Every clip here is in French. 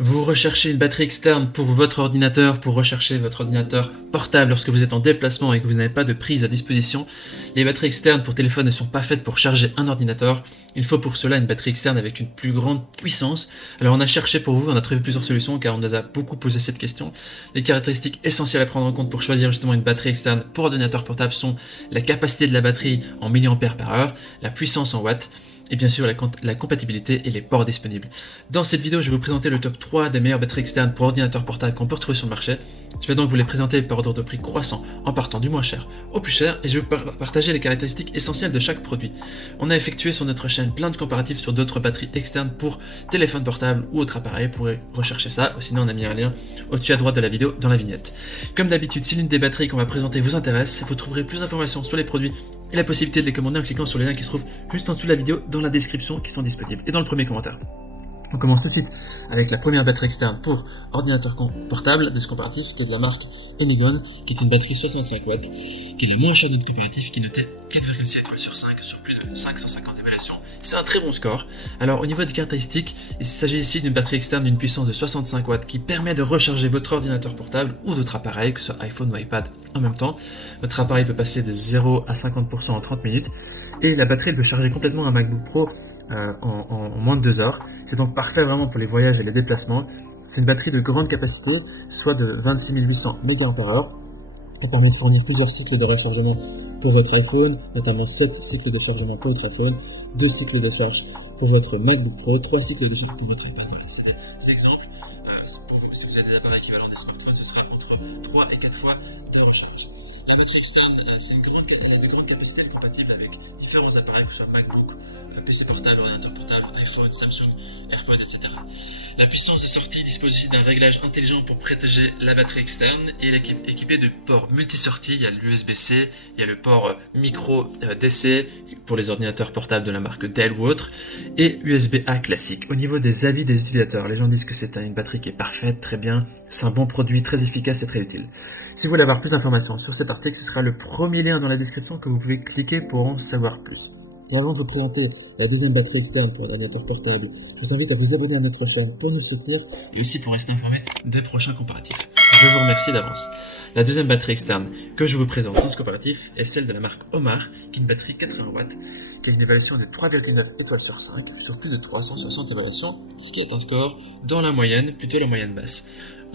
Vous recherchez une batterie externe pour votre ordinateur, pour rechercher votre ordinateur portable lorsque vous êtes en déplacement et que vous n'avez pas de prise à disposition. Les batteries externes pour téléphone ne sont pas faites pour charger un ordinateur. Il faut pour cela une batterie externe avec une plus grande puissance. Alors on a cherché pour vous, on a trouvé plusieurs solutions car on nous a beaucoup posé cette question. Les caractéristiques essentielles à prendre en compte pour choisir justement une batterie externe pour ordinateur portable sont la capacité de la batterie en mAh, la puissance en watts, et bien sûr la compatibilité et les ports disponibles. Dans cette vidéo, je vais vous présenter le top 3 des meilleures batteries externes pour ordinateur portable qu'on peut retrouver sur le marché. Je vais donc vous les présenter par ordre de prix croissant en partant du moins cher au plus cher et je vais vous partager les caractéristiques essentielles de chaque produit. On a effectué sur notre chaîne plein de comparatifs sur d'autres batteries externes pour téléphone portable ou autre appareil, vous pourrez rechercher ça, sinon on a mis un lien au-dessus à droite de la vidéo dans la vignette. Comme d'habitude, si l'une des batteries qu'on va présenter vous intéresse, vous trouverez plus d'informations sur les produits et la possibilité de les commander en cliquant sur les liens qui se trouvent juste en dessous de la vidéo dans la description qui sont disponibles et dans le premier commentaire. On commence tout de suite avec la première batterie externe pour ordinateur portable de ce comparatif qui est de la marque Enigon, qui est une batterie 65 watts, qui est la moins chère de notre comparatif, qui notait 4,6 étoiles sur 5 sur plus de 550 évaluations. C'est un très bon score. Alors au niveau des caractéristiques, il s'agit ici d'une batterie externe d'une puissance de 65 watts qui permet de recharger votre ordinateur portable ou d'autres appareils, que ce soit iPhone ou iPad en même temps. Votre appareil peut passer de 0 à 50% en 30 minutes et la batterie peut charger complètement un MacBook Pro en moins de 2 heures. C'est donc parfait vraiment pour les voyages et les déplacements. C'est une batterie de grande capacité, soit de 26 800 mAh. Elle permet de fournir plusieurs cycles de rechargement pour votre iPhone, notamment 7 cycles de chargement pour votre iPhone, 2 cycles de charge pour votre MacBook Pro, 3 cycles de charge pour votre iPad. Voilà, c'est des exemples. Pour vous, si vous avez des appareils équivalents des smartphones, ce serait entre 3 et 4 fois de recharge. La batterie externe, elle a de grandes capacités compatibles avec différents appareils, que ce soit MacBook, PC portable, ordinateur portable, iPhone, Samsung, AirPods, etc. La puissance de sortie dispose aussi d'un réglage intelligent pour protéger la batterie externe et elle est équipée de ports multi-sorties. Il y a l'USB-C, il y a le port micro DC pour les ordinateurs portables de la marque Dell ou autre et USB-A classique. Au niveau des avis des utilisateurs, les gens disent que c'est une batterie qui est parfaite, très bien, c'est un bon produit, très efficace et très utile. Si vous voulez avoir plus d'informations sur cet article, ce sera le premier lien dans la description que vous pouvez cliquer pour en savoir plus. Et avant de vous présenter la deuxième batterie externe pour ordinateur portable, je vous invite à vous abonner à notre chaîne pour nous soutenir et aussi pour rester informé des prochains comparatifs. Je vous remercie d'avance. La deuxième batterie externe que je vous présente dans ce comparatif est celle de la marque Omar, qui est une batterie 80 watts, qui a une évaluation de 3,9 étoiles sur 5 sur plus de 360 évaluations, ce qui est un score dans la moyenne, plutôt la moyenne basse.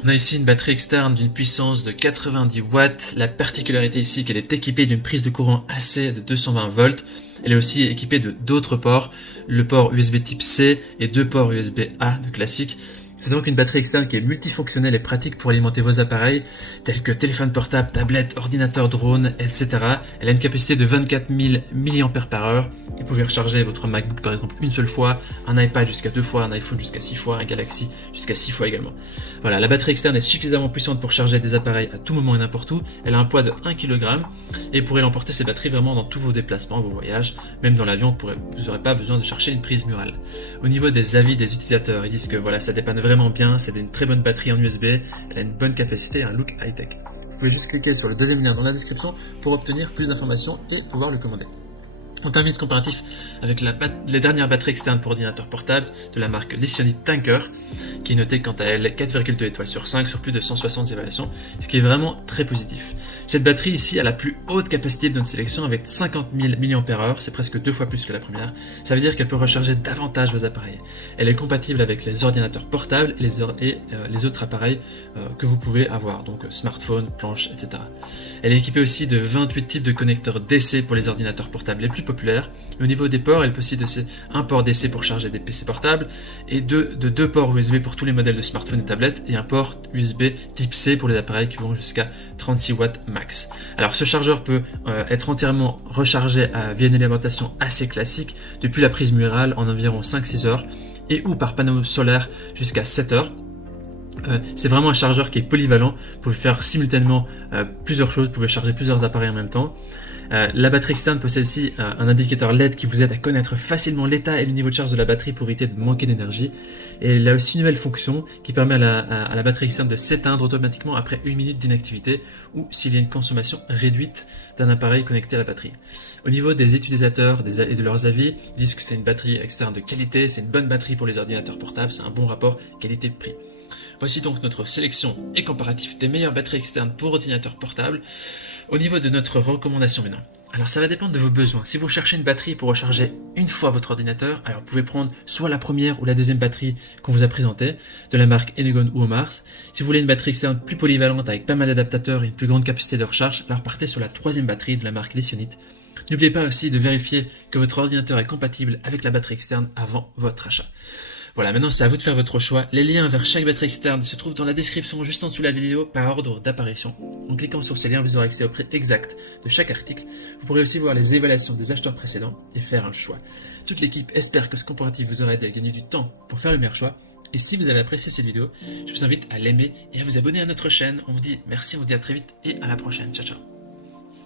On a ici une batterie externe d'une puissance de 90 watts. La particularité ici qu'elle est équipée d'une prise de courant AC de 220 volts. Elle est aussi équipée de d'autres ports, le port USB type C et 2 ports USB-A de classique. C'est donc une batterie externe qui est multifonctionnelle et pratique pour alimenter vos appareils, tels que téléphone portable, tablette, ordinateur, drone, etc. Elle a une capacité de 24 000 mAh. Vous pouvez recharger votre MacBook par exemple une seule fois, un iPad jusqu'à 2 fois, un iPhone jusqu'à 6 fois, un Galaxy jusqu'à 6 fois également. Voilà, la batterie externe est suffisamment puissante pour charger des appareils à tout moment et n'importe où. Elle a un poids de 1 kg et vous pourrez l'emporter ces batteries vraiment dans tous vos déplacements, vos voyages. Même dans l'avion, vous n'aurez pas besoin de chercher une prise murale. Au niveau des avis des utilisateurs, ils disent que voilà, ça dépanne vraiment bien, c'est une très bonne batterie en USB, elle a une bonne capacité et un look high-tech. Vous pouvez juste cliquer sur le deuxième lien dans la description pour obtenir plus d'informations et pouvoir le commander. On termine ce comparatif avec les dernières batteries externes pour ordinateur portable de la marque Lithionite Tanker, qui est notée quant à elle 4,2 étoiles sur 5 sur plus de 160 évaluations, ce qui est vraiment très positif. Cette batterie ici a la plus haute capacité de notre sélection avec 50 000 mAh, c'est presque 2 fois plus que la première. Ça veut dire qu'elle peut recharger davantage vos appareils. Elle est compatible avec les ordinateurs portables et les autres appareils que vous pouvez avoir, donc smartphone, planche, etc. Elle est équipée aussi de 28 types de connecteurs DC pour les ordinateurs portables les plus populaires. Au niveau des ports, elle possède un port DC pour charger des PC portables et deux ports USB pour tous les modèles de smartphones et tablettes et un port USB type C pour les appareils qui vont jusqu'à 36 watts max. Alors ce chargeur peut être entièrement rechargé via une alimentation assez classique depuis la prise murale en environ 5-6 heures et ou par panneau solaire jusqu'à 7 heures. C'est vraiment un chargeur qui est polyvalent, vous pouvez faire simultanément plusieurs choses, vous pouvez charger plusieurs appareils en même temps. La batterie externe possède aussi un indicateur LED qui vous aide à connaître facilement l'état et le niveau de charge de la batterie pour éviter de manquer d'énergie. Et elle a aussi une nouvelle fonction qui permet à la batterie externe de s'éteindre automatiquement après 1 minute d'inactivité ou s'il y a une consommation réduite d'un appareil connecté à la batterie. Au niveau des utilisateurs et de leurs avis, ils disent que c'est une batterie externe de qualité, c'est une bonne batterie pour les ordinateurs portables, c'est un bon rapport qualité-prix. Voici donc notre sélection et comparatif des meilleures batteries externes pour ordinateurs portables. Au niveau de notre recommandation maintenant. Alors ça va dépendre de vos besoins. Si vous cherchez une batterie pour recharger une fois votre ordinateur, alors vous pouvez prendre soit la première ou la deuxième batterie qu'on vous a présentée, de la marque Enegon ou Omars. Si vous voulez une batterie externe plus polyvalente avec pas mal d'adaptateurs et une plus grande capacité de recharge, alors partez sur la troisième batterie de la marque Lesionite. N'oubliez pas aussi de vérifier que votre ordinateur est compatible avec la batterie externe avant votre achat. Voilà, maintenant c'est à vous de faire votre choix. Les liens vers chaque batterie externe se trouvent dans la description juste en dessous de la vidéo par ordre d'apparition. En cliquant sur ces liens, vous aurez accès au prix exact de chaque article. Vous pourrez aussi voir les évaluations des acheteurs précédents et faire un choix. Toute l'équipe espère que ce comparatif vous aura aidé à gagner du temps pour faire le meilleur choix. Et si vous avez apprécié cette vidéo, je vous invite à l'aimer et à vous abonner à notre chaîne. On vous dit merci, on vous dit à très vite et à la prochaine. Ciao ciao.